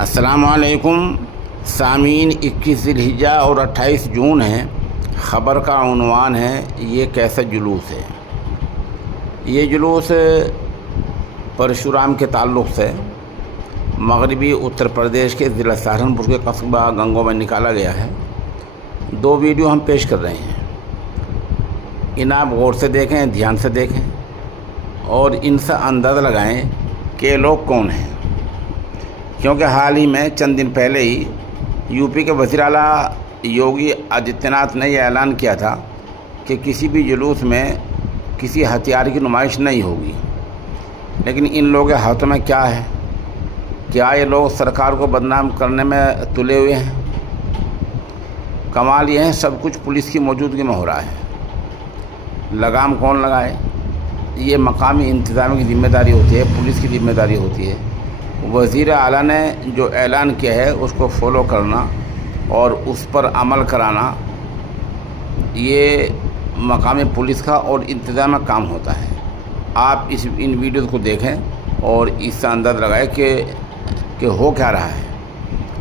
السلام علیکم سامعین، 21 ذی الحجہ اور 28 جون ہے۔ خبر کا عنوان ہے یہ کیسا جلوس ہے۔ یہ جلوس پرشورام کے تعلق سے مغربی اتر پردیش کے ضلع سہارنپور کے قصبہ گنگو میں نکالا گیا ہے۔ 2 ویڈیو ہم پیش کر رہے ہیں، انہیں آپ غور سے دیکھیں، دھیان سے دیکھیں اور ان سے اندازہ لگائیں کہ یہ لوگ کون ہیں، کیونکہ حال ہی میں چند دن پہلے ہی یو پی کے وزیر اعلیٰ یوگی آدتیہ ناتھ نے یہ اعلان کیا تھا کہ کسی بھی جلوس میں کسی ہتھیار کی نمائش نہیں ہوگی۔ لیکن ان لوگوں کے ہاتھوں میں کیا ہے؟ کیا یہ لوگ سرکار کو بدنام کرنے میں تلے ہوئے ہیں؟ کمال یہ ہے، سب کچھ پولیس کی موجودگی میں ہو رہا ہے۔ لگام کون لگائے؟ یہ مقامی انتظامیہ کی ذمہ داری ہوتی ہے، پولیس کی ذمہ داری ہوتی ہے۔ وزیر اعلیٰ نے جو اعلان کیا ہے اس کو فالو کرنا اور اس پر عمل کرانا، یہ مقامی پولیس کا اور انتظامیہ کا کام ہوتا ہے۔ آپ ان ویڈیوز کو دیکھیں اور اس سے اندازہ لگائیں کہ ہو کیا رہا ہے۔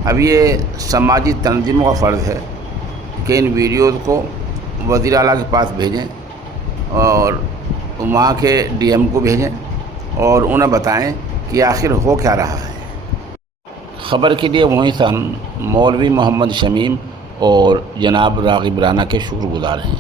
اب یہ سماجی تنظیموں کا فرض ہے کہ ان ویڈیوز کو وزیر اعلیٰ کے پاس بھیجیں اور وہاں کے ڈی ایم کو بھیجیں اور انہیں بتائیں کہ آخر ہو کیا رہا ہے۔ خبر کے لیے وہیں سے ہم مولوی محمد شمیم اور جناب راغب رانا کے شکر گزار ہیں۔